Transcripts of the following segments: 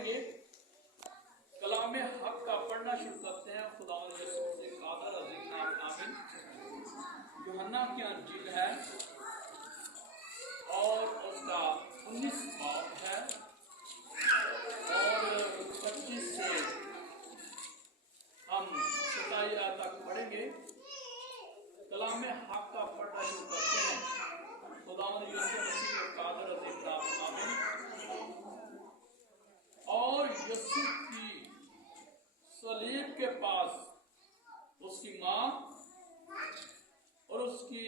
पढ़ेंगे। कलाम हक का पढ़ना शुरू करते हैं। खुदा से कादर अज़ीम नाम आमीन। यूहन्ना की अंजील है और उसका 19 बाब है और 25 से हम 27 तक पढ़ेंगे। कलाम हक का पढ़ना शुरू करते हैं। खुदा मसीह के कादर अज़ीम नाम आमीन। और यीशु की सलीब के पास उसकी माँ और उसकी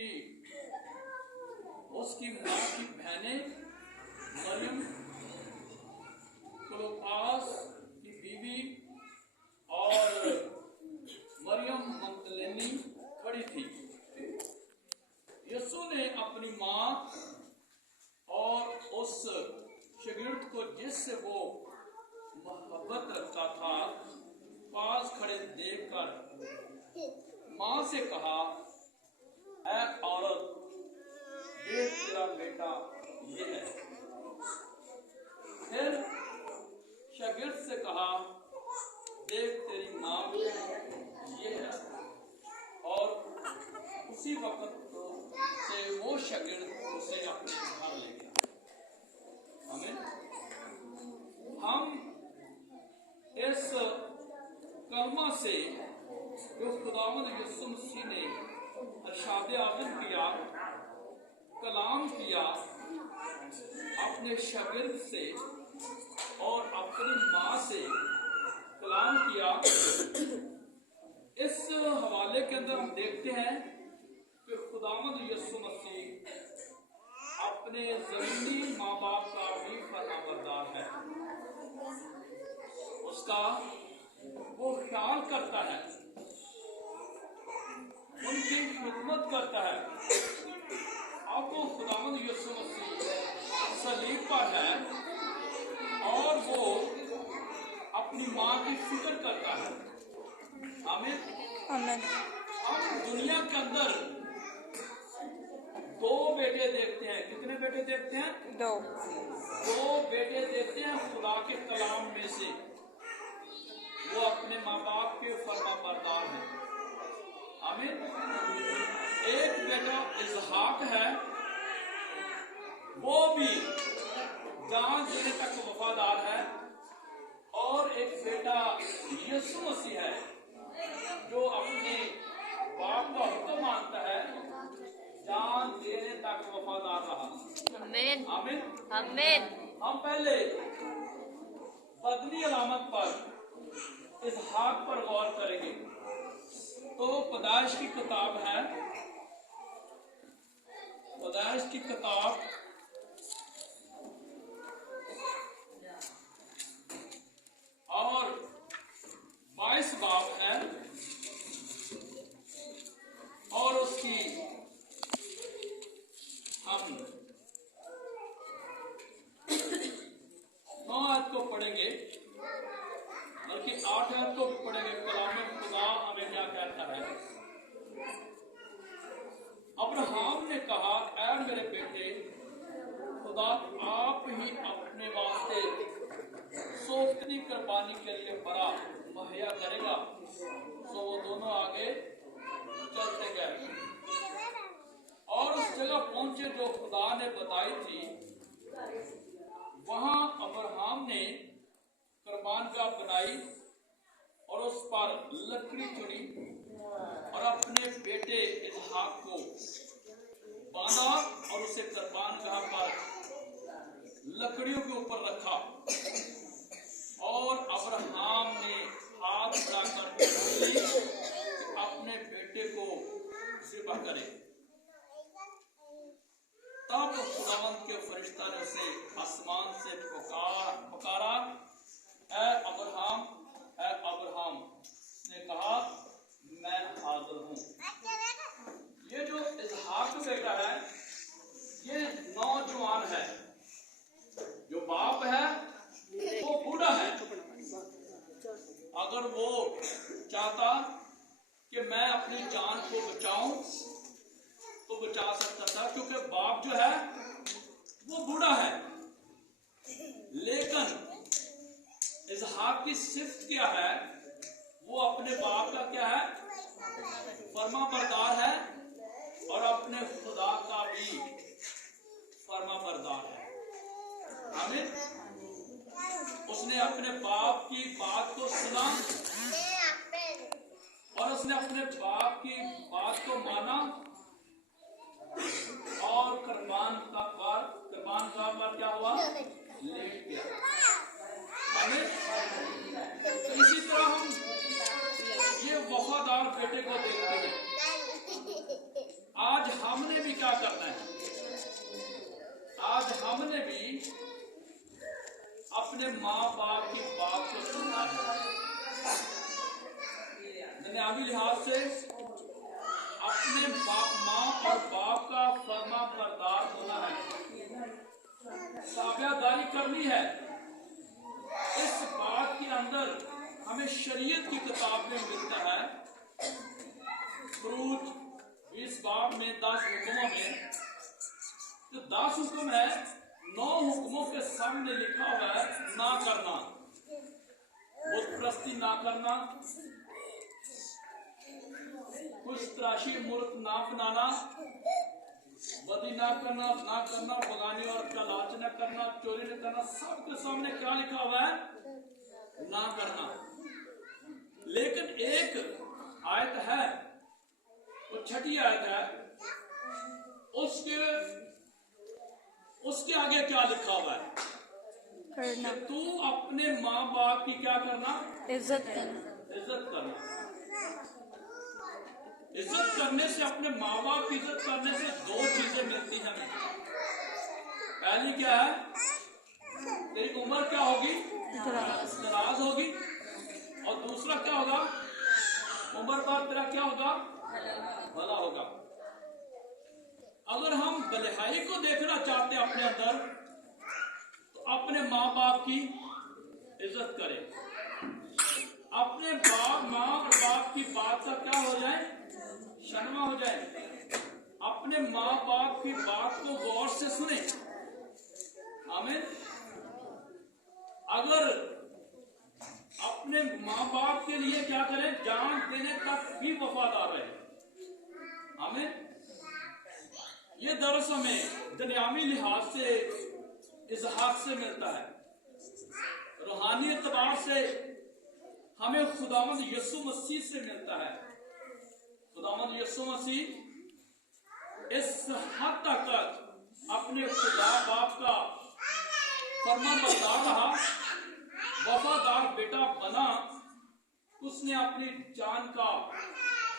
माँ की बहनें मरियम, क्लोपास की बीवी और मरियम मगदलीनी खड़ी थी। यीशु ने अपनी माँ और उस शागिर्द को जिससे वो मोहब्बत रखता था पास खड़े देखकर माँ से कहा, ऐ औरत, ये तेरा बेटा ये है। फिर शागिर्द से कहा, देख तेरी माँ ये है। और उसी वक्त से वो शागिर्द उसे अपने घर ले गया। आमीन। हम इस कलमा से जो खुदावंद यीशु मसीह ने इरशाद आज़म किया, कलाम किया अपने शागिर्द से और अपनी माँ से कलाम किया, इस हवाले के अंदर हम देखते हैं कि खुदावंद यीशु मसीह अपने ज़मीनी माँ बाप का भी फरमाबरदार है। उसका वो ख्याल करता है, उनकी खिदमत करता है। अब वो खुदावंद यीशु मसीह सलीब पर है और वो अपनी माँ की फिक्र करता है। आमीन आमीन। हम दुनिया के अंदर दो बेटे देखते हैं। कितने बेटे देखते हैं? दो बेटे देखते हैं खुदा के कलाम में से। वो अपने माँ बाप के फरमाबरदार हैं। आमीन। एक बेटा इसहाक है, वो भी जान देने तक वफादार है। और एक बेटा यीशु मसीह है जो अपने बाप का हुक्म मानता है, जान देने तक वफादार रहा। आमीन आमीन आमीन। हम पहले बदनी अलामत पर इसहाक पर गौर करेंगे। तो पैदाइश की किताब है, पैदाइश की किताब और 22 बाब है और उसकी हम 9 आयत को पढ़ेंगे, बल्कि 8 आयत को पढ़ेंगे। कलाम खुदा हमें क्या कहता है? अब्राहम ने कहा, ऐ मेरे बेटे, खुदा आप ही अपने वास्ते सोफ्तनी कुर्बानी के लिए बड़ा मुहैया करेगा। तो वो दोनों आगे चलते गए और उस जगह पहुंचे जो खुदा ने बताई थी। वहां अब्राहम ने कुर्बान गाह बनाई और उस पर लकड़ी चुनी और अपने बेटे इसहाक को बांधा और उसे कुर्बान गाह पर लकड़ियों के ऊपर रखा। और अब्राहम ने हाथ बढ़ाकर अपने बेटे को ज़िबह करे। तब खुदावंद के फरिश्ता ने उसे आसमान से पुकारा, ऐ अब्राहम, ऐ अब्राहम। ने कहा, मैं हाजिर हूँ। ये जो इसहाक बेटा है, ये नौजवान है। जो बाप है वो बूढ़ा है। अगर वो चाहता कि मैं अपनी जान को बचाऊं तो बचा सकता था, क्योंकि बाप जो है वो बूढ़ा है। लेकिन फर्मा बरदार है और अपने खुदा का भी फर्मा बरदार है। आमीन। उसने अपने बाप की बात को सुना और उसने अपने बाप की बात को माना और कुर्बान का क्या हुआ? लेट गया। आमीन। तो इसी तरह हम ये वफादार बेटे को देखते हैं। आज हमने भी क्या करना है? आज हमने भी अपने माँ बाप की बात को सुनना है। दुनियावी लिहाज से अपने माँ और बाप का फर्मा बरदार होना है, ताबेदारी करनी है। इस बात के अंदर हमें शरीयत की किताब में मिलता है, फरूज 20 बाब में 10 हुक्मों में जो 10 हुक्म है, 9 हुक्मों के सामने लिखा हुआ है ना करना, बुत परस्ती ना करना, कुछ तराशी मूर्त ना बनाना, बदी ना करना, बगानी और का लालच न करना, चोरी न करना। सबके सामने क्या लिखा हुआ है? ना करना। लेकिन एक आयत है, वो छठी आयत है, उसके आगे क्या लिखा हुआ है? करना। तू अपने माँ बाप की क्या करना? इज्जत करना। इज्जत करने से, अपने माँ बाप की इज्जत करने से 2 चीजें मिलती हैं हमें। पहली क्या है? तेरी उम्र क्या होगी? दराज होगी। और दूसरा क्या होगा? उम्र पर तेरा क्या होगा? भला होगा। अगर हम भलाई को देखना चाहते हैं अपने अंदर, तो अपने माँ बाप की इज्जत करें। अपने माँ और बाप की बात का क्या हो जाए? शर्मा हो जाए। अपने माँ बाप की बात को गौर से सुने। आमीन। अगर अपने माँ बाप के लिए क्या करें? जान देने तक भी वफादार रहे। आमीन। ये दर्स हमें दुनियावी लिहाज से इसहाक से मिलता है। रूहानी एतबार से हमें खुदावंद यीशु मसीह से मिलता है। खुदावंद यीशु मसीह इस हद तक अपने खुदा बाप का फरमाबरदार रहा, वफादार बेटा बना। उसने अपनी जान का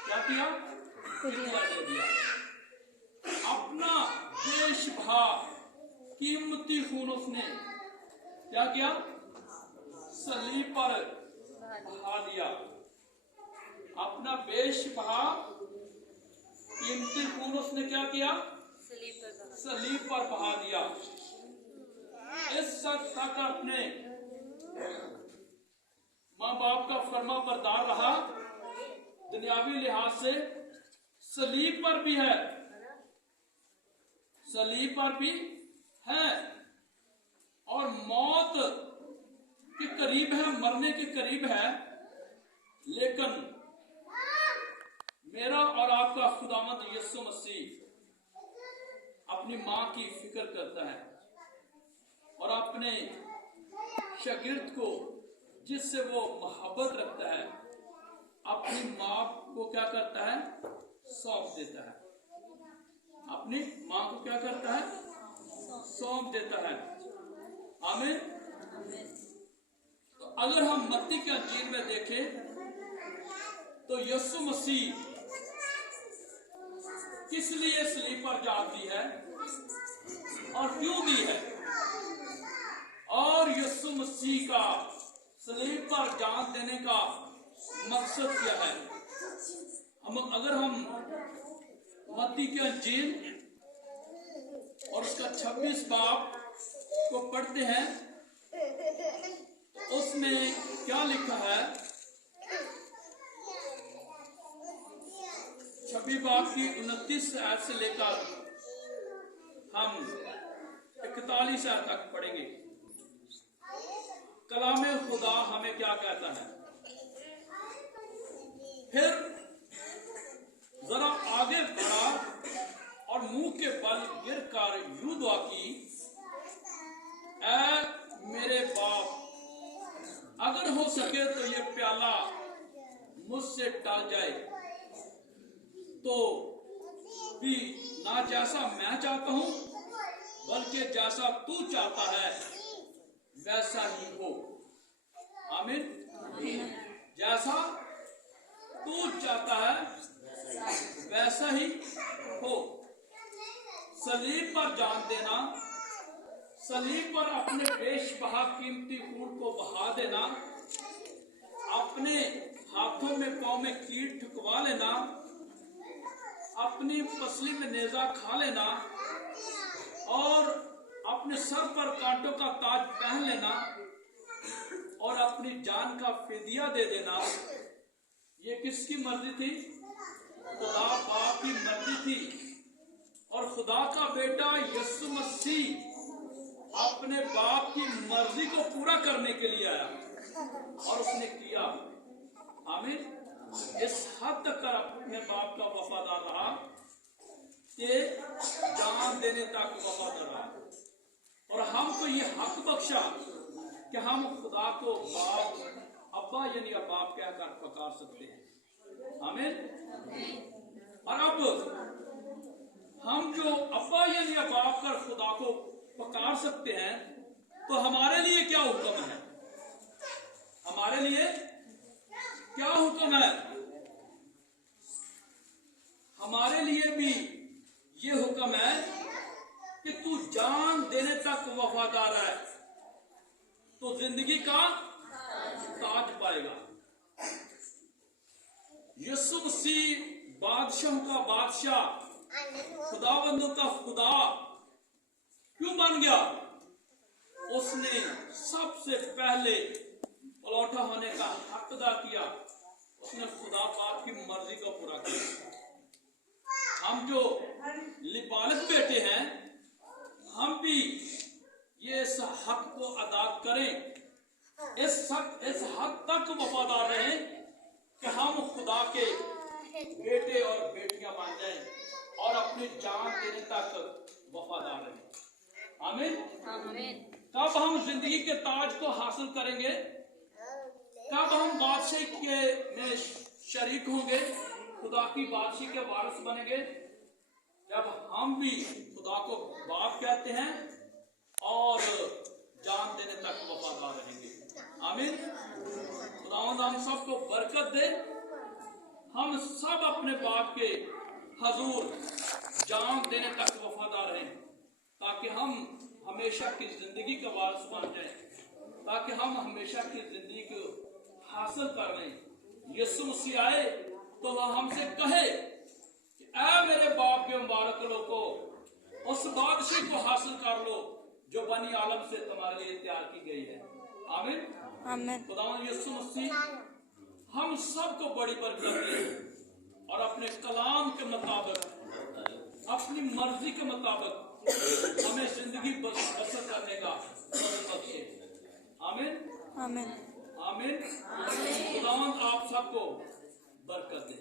क्या किया? दे दिया। अपना बेशबहा कीमती खून उसने क्या किया? सलीब पर बहा दिया। अपना बेशबहा कीमती खून उसने क्या किया? सलीब पर बहा दिया। इस शख्स तक अपने माँ बाप का फर्मा बरदार रहा। दुनियावी लिहाज से सलीब पर भी है, सलीब पर भी है और मौत के करीब है, मरने के करीब है। लेकिन मेरा और आपका खुदावंद यीशु मसीह अपनी माँ की फिक्र करता है और अपने शागिर्द को, जिससे वो मोहब्बत रखता है, अपनी माँ को क्या करता है? सौंप देता है। अपनी माँ को क्या करता है? सौंप देता है। आमीन। तो अगर हम मत्ती के अंजील में देखें तो यीशु मसीह किस लिए सलीब पर जान दी है और क्यों दी है, और यीशु मसीह का सलीब पर जान देने का मकसद क्या है? अगर हम मत्ती के अंजील और उसका 26 बाब को पढ़ते हैं, उसमें क्या लिखा है? 26 बाब की 29 आयत से लेकर हम 41 आयत तक पढ़ेंगे। कलाम खुदा हमें क्या कहता है? फिर से टल जाए तो भी ना जैसा मैं चाहता हूं बल्कि जैसा तू चाहता है वैसा ही हो। आमीन। जैसा तू चाहता है वैसा ही हो। सलीब पर जान देना, सलीब पर अपने बेशबहा कीमती खून को बहा देना, अपने हाथों में पांव में कीट ठुकवा लेना, अपनी पसली में नेजा खा लेना और अपने सर पर कांटों का ताज पहन लेना और अपनी जान का फिदिया दे देना, ये किसकी मर्जी थी? खुदा बाप की मर्जी थी। और खुदा का बेटा यीशु मसीह अपने बाप की मर्जी को पूरा करने के लिए आया और उसने किया। आमीन। इस हद तक अपने बाप का वफादार रहा कि जान देने तक वफादार रहा। और हमको ये हक बख्शा कि हम खुदा को बाप, अब्बा यानी बाप कहकर पुकार सकते हैं। आमीन। और अब हम जो अब्बा यानी बाप कर खुदा को पुकार सकते हैं तो हमारे लिए क्या हुक्म है? हमारे लिए क्या हुक्म है? हमारे लिए भी ये हुक्म है कि तू जान देने तक वफादार है तो जिंदगी का ताज पाएगा। यीशु मसीह बादशाहों का बादशाह, खुदाबंदों का खुदा क्यों बन गया? उसने सबसे पहले पलौठा होने का हक अदा किया। उसने खुदा बाप की मर्जी को पूरा किया। हम जो लिबालिग बेटे हैं, हम भी ये इस हक को अदा करें, इस हक तक वफादार रहें कि हम खुदा के बेटे और बेटियां बन जाएं और अपनी जान देने तक वफादार रहें। आमीन। कब हम जिंदगी के ताज को हासिल करेंगे? कब हम बादशाह के में शरीक होंगे, खुदा की बादशाह के वारिस बनेंगे? जब हम भी खुदा को बाप कहते हैं और जान देने तक वफादार रहेंगे। आमीन। खुदावंद हम सबको बरकत दे। हम सब अपने बाप के हजूर जान देने तक वफादार रहें ताकि हम हमेशा की जिंदगी का वारिस बन जाएं, ताकि हम हमेशा की जिंदगी को हासिल कर लें। यीशु मसीह आए तो वह हमसे कहे कि ऐ मेरे बाप के मुबारक लोगों, उस बादशाह को हासिल कर लो जो बनी आलम से तुम्हारे लिए तैयार की गई है। आमीन। आमीन। खुदावंद यीशु मसीह हम सबको बड़ी बरकत दे और अपने कलाम के मुताबिक, अपनी मर्जी के मुताबिक हमें जिंदगी बसर करने का बख्शे। आमीन। आमीन। आमीन। खुदावंद आप सबको बरकत दे।